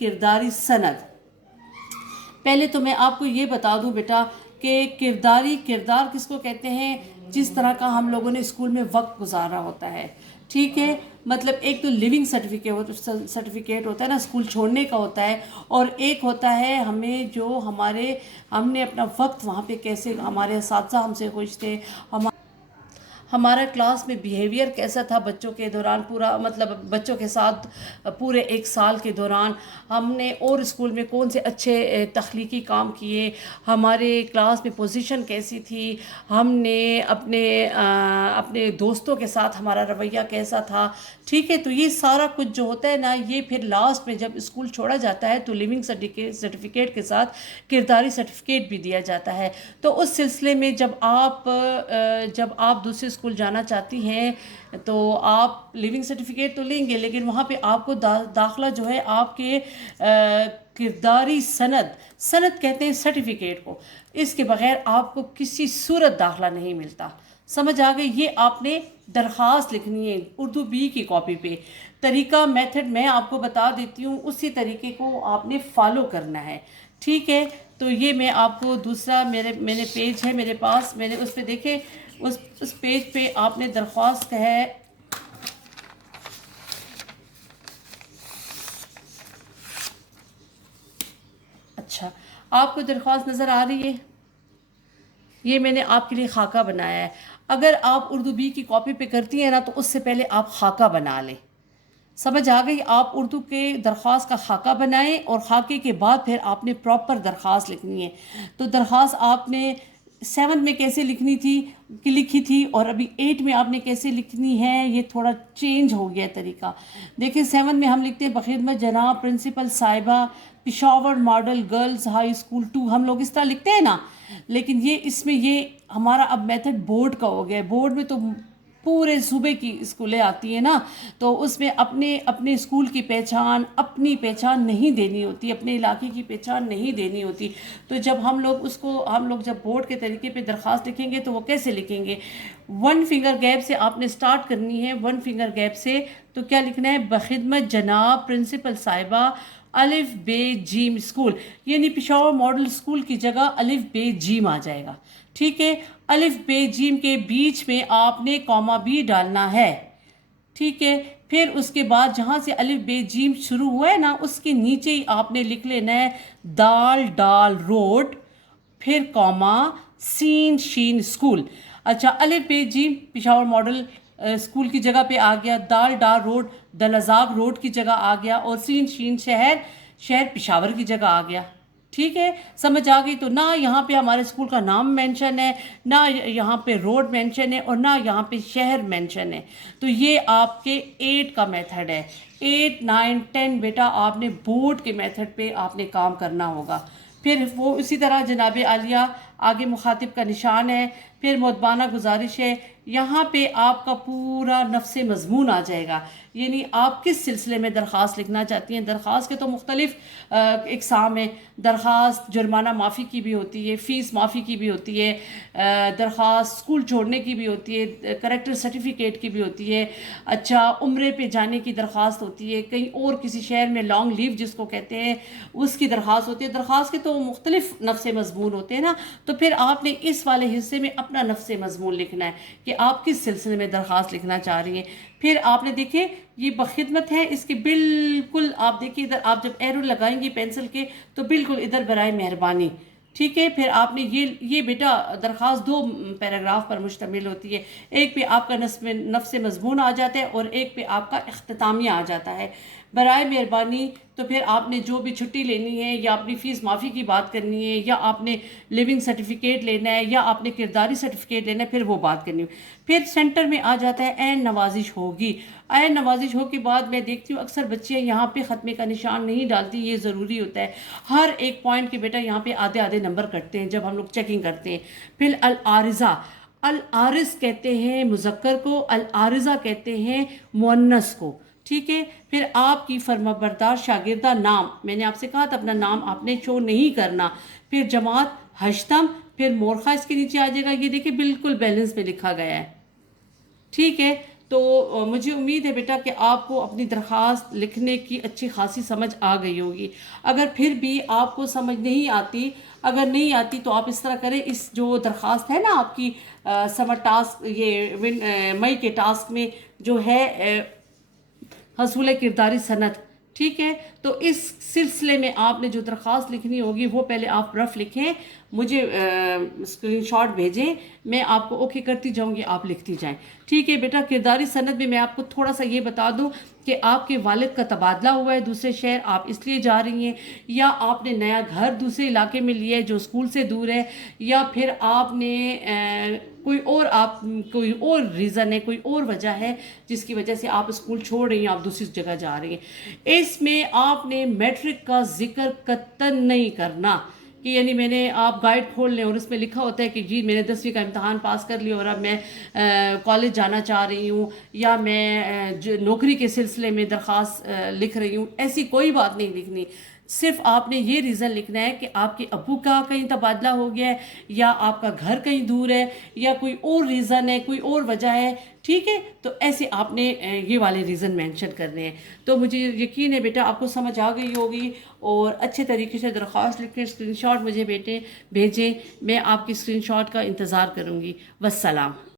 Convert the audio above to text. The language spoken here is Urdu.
کرداری سند۔ پہلے تو میں آپ کو یہ بتا دوں بیٹا کہ کردار کس کو کہتے ہیں؟ جس طرح کا ہم لوگوں نے اسکول میں وقت گزارا ہوتا ہے، ٹھیک ہے؟ مطلب ایک تو لیونگ سرٹیفکیٹ ہوتا ہے نا، اسکول چھوڑنے کا ہوتا ہے، اور ایک ہوتا ہے ہمیں جو ہم نے اپنا وقت وہاں پہ کیسے، ہمارے اساتذہ ہم سے خوش تھے، ہمارا کلاس میں بیہیویئر کیسا تھا بچوں کے دوران، پورا مطلب بچوں کے ساتھ پورے ایک سال کے دوران ہم نے اور اسکول میں کون سے اچھے تخلیقی کام کیے، ہمارے کلاس میں پوزیشن کیسی تھی، ہم نے اپنے دوستوں کے ساتھ ہمارا رویہ کیسا تھا، ٹھیک ہے؟ تو یہ سارا کچھ جو ہوتا ہے نا، یہ پھر لاسٹ میں جب اسکول چھوڑا جاتا ہے تو لیونگ سرٹیفکیٹ کے ساتھ کرداری سرٹیفکیٹ بھی دیا جاتا ہے۔ تو اس سلسلے میں جب آپ دوسرے اسکول جانا چاہتی ہیں تو آپ لیونگ سرٹیفکیٹ تو لیں گے، لیکن وہاں پہ آپ کو داخلہ جو ہے آپ کے کرداری سند کہتے ہیں سرٹیفکیٹ کو، اس کے بغیر آپ کو کسی صورت داخلہ نہیں ملتا۔ سمجھ آ گئی؟ یہ آپ نے درخواست لکھنی ہے اردو بی کی کاپی پہ۔ طریقہ میتھڈ میں آپ کو بتا دیتی ہوں، اسی طریقے کو آپ نے فالو کرنا ہے، ٹھیک ہے؟ تو یہ میں آپ کو دوسرا میں نے پیج ہے میرے پاس، میں نے اس پہ دیکھے، اس پیج پہ آپ نے درخواست ہے، اچھا آپ کو درخواست نظر آ رہی ہے؟ یہ میں نے آپ کے لیے خاکہ بنایا ہے۔ اگر آپ اردو بی کی کاپی پہ کرتی ہیں نا تو اس سے پہلے آپ خاکہ بنا لیں۔ سمجھ آ گئی؟ آپ اردو کے درخواست کا خاکہ بنائیں، اور خاکے کے بعد پھر آپ نے پراپر درخواست لکھنی ہے۔ تو درخواست آپ نے 7 میں کیسے لکھی تھی اور ابھی 8 میں آپ نے کیسے لکھنی ہے، یہ تھوڑا چینج ہو گیا طریقہ۔ دیکھیں 7 میں ہم لکھتے ہیں بخدمت جناب پرنسپل صاحبہ Peshawar model girls high school 2، ہم لوگ اس طرح لکھتے ہیں نا، لیکن اس میں ہمارا اب میتھڈ بورڈ کا ہو گیا ہے۔ بورڈ میں تو پورے صوبے کی اسکولیں آتی ہیں نا، تو اس میں اپنے اسکول کی پہچان، اپنی پہچان نہیں دینی ہوتی، اپنے علاقے کی پہچان نہیں دینی ہوتی۔ تو جب ہم لوگ جب بورڈ کے طریقے پہ درخواست لکھیں گے تو وہ کیسے لکھیں گے؟ 1 فنگر گیپ سے آپ نے سٹارٹ کرنی ہے، 1 فنگر گیپ سے۔ تو کیا لکھنا ہے؟ بخدمت جناب پرنسپل صاحبہ الف بے جیم اسکول، یعنی پشاور ماڈل اسکول کی جگہ الف بے جیم آ جائے گا، ٹھیک ہے؟ الف بے جیم کے بیچ میں آپ نے کاما بھی ڈالنا ہے، ٹھیک ہے؟ پھر اس کے بعد جہاں سے الف بے جیم شروع ہوا ہے نا، اس کے نیچے ہی آپ نے لکھ لینا ہے دال ڈال روڈ، پھر کاما سین شین اسکول۔ اچھا، الف بے جیم پشاور ماڈل اسکول کی جگہ پہ آ گیا، دال ڈال روڈ دلزاغ روڈ کی جگہ آ گیا، اور سین شین شہر پشاور کی جگہ آ گیا، ٹھیک ہے؟ سمجھ آ گئی؟ تو نہ یہاں پہ ہمارے اسکول کا نام مینشن ہے، نہ یہاں پہ روڈ مینشن ہے، اور نہ یہاں پہ شہر مینشن ہے۔ تو یہ آپ کے 8 کا میتھڈ ہے۔ 8 9 10 بیٹا آپ نے بورڈ کے میتھڈ پہ آپ نے کام کرنا ہوگا۔ پھر وہ اسی طرح جناب عالیہ آگے مخاطب کا نشان ہے، پھر مدبانہ گزارش ہے، یہاں پہ آپ کا پورا نفس مضمون آ جائے گا، یعنی آپ کس سلسلے میں درخواست لکھنا چاہتی ہیں۔ درخواست کے تو مختلف اقسام ہیں، درخواست جرمانہ معافی کی بھی ہوتی ہے، فیس معافی کی بھی ہوتی ہے، درخواست اسکول چھوڑنے کی بھی ہوتی ہے، کریکٹر سرٹیفکیٹ کی بھی ہوتی ہے، اچھا عمرے پہ جانے کی درخواست ہوتی ہے، کہیں اور کسی شہر میں لانگ لیو جس کو کہتے ہیں اس کی درخواست ہوتی ہے۔ درخواست کے تو مختلف نفس مضمون ہوتے ہیں نا، تو پھر آپ نے اس والے حصے میں اپنا نفس مضمون لکھنا ہے کہ آپ کس سلسلے میں درخواست لکھنا چاہ رہی ہیں۔ پھر آپ نے دیکھیں یہ بخدمت ہے، اس کے بالکل آپ دیکھیں ادھر، آپ جب ایرو لگائیں گی پینسل کے تو بالکل ادھر برائے مہربانی، ٹھیک ہے؟ پھر آپ نے یہ بیٹا درخواست 2 پیراگراف پر مشتمل ہوتی ہے، ایک پہ آپ کا نفس مضمون آ جاتا ہے اور ایک پہ آپ کا اختتامیہ آ جاتا ہے۔ برائے مہربانی تو پھر آپ نے جو بھی چھٹی لینی ہے، یا اپنی فیس معافی کی بات کرنی ہے، یا آپ نے لیونگ سرٹیفکیٹ لینا ہے، یا آپ نے کرداری سرٹیفکیٹ لینا ہے، پھر وہ بات کرنی ہے۔ پھر سینٹر میں آ جاتا ہے عین نوازش ہوگی۔ عین نوازش ہو کے بعد میں دیکھتی ہوں اکثر بچیاں یہاں پہ ختمے کا نشان نہیں ڈالتی، یہ ضروری ہوتا ہے۔ ہر ایک پوائنٹ کے بیٹا یہاں پہ آدھے نمبر کٹتے ہیں جب ہم لوگ چیکنگ کرتے ہیں۔ پھر العارضہ، العارض کہتے ہیں مذکر کو، العارضہ کہتے ہیں مؤنث کو، ٹھیک ہے؟ پھر آپ کی فرمانبردار شاگردہ نام، میں نے آپ سے کہا تھا اپنا نام آپ نے شو نہیں کرنا۔ پھر جماعت ہشتم، پھر مورخہ اس کے نیچے آ جائے گا، یہ دیکھیں بالکل بیلنس میں لکھا گیا ہے، ٹھیک ہے؟ تو مجھے امید ہے بیٹا کہ آپ کو اپنی درخواست لکھنے کی اچھی خاصی سمجھ آ گئی ہوگی. اگر پھر بھی آپ کو سمجھ نہیں آتی، اگر نہیں آتی تو آپ اس طرح کریں، اس جو درخواست ہے نا آپ کی سمر ٹاسک، یہ مئی کے ٹاسک میں جو ہے حصول کرداری سند، ٹھیک ہے، تو اس سلسلے میں آپ نے جو درخواست لکھنی ہوگی وہ پہلے آپ رف لکھیں، مجھے اسکرین شاٹ بھیجیں، میں آپ کو اوکے کرتی جاؤں گی، آپ لکھتی جائیں. ٹھیک ہے بیٹا. کرداری سند میں آپ کو تھوڑا سا یہ بتا دوں کہ آپ کے والد کا تبادلہ ہوا ہے دوسرے شہر، آپ اس لیے جا رہی ہیں، یا آپ نے نیا گھر دوسرے علاقے میں لیا ہے جو اسکول سے دور ہے، یا پھر آپ نے کوئی اور ریزن ہے، کوئی اور وجہ ہے جس کی وجہ سے آپ اسکول چھوڑ رہی ہیں، آپ دوسری جگہ جا رہی ہیں. اس میں آپ نے میٹرک کا ذکر قطعاً نہیں کرنا کہ یعنی میں نے آپ گائیڈ کھول لیں اور اس میں لکھا ہوتا ہے کہ جی میں نے 10ویں کا امتحان پاس کر لیا اور اب میں کالج جانا چاہ رہی ہوں، یا میں نوکری کے سلسلے میں درخواست لکھ رہی ہوں. ایسی کوئی بات نہیں لکھنی. صرف آپ نے یہ ریزن لکھنا ہے کہ آپ کے ابو کا کہیں تبادلہ ہو گیا ہے، یا آپ کا گھر کہیں دور ہے، یا کوئی اور ریزن ہے، کوئی اور وجہ ہے. ٹھیک ہے، تو ایسے آپ نے یہ والے ریزن مینشن کرنے ہیں. تو مجھے یقین ہے بیٹا آپ کو سمجھ آ گئی ہوگی، اور اچھے طریقے سے درخواست لکھ کے اسکرین شاٹ مجھے بھیجیں. میں آپ کی اسکرین شاٹ کا انتظار کروں گی. والسلام.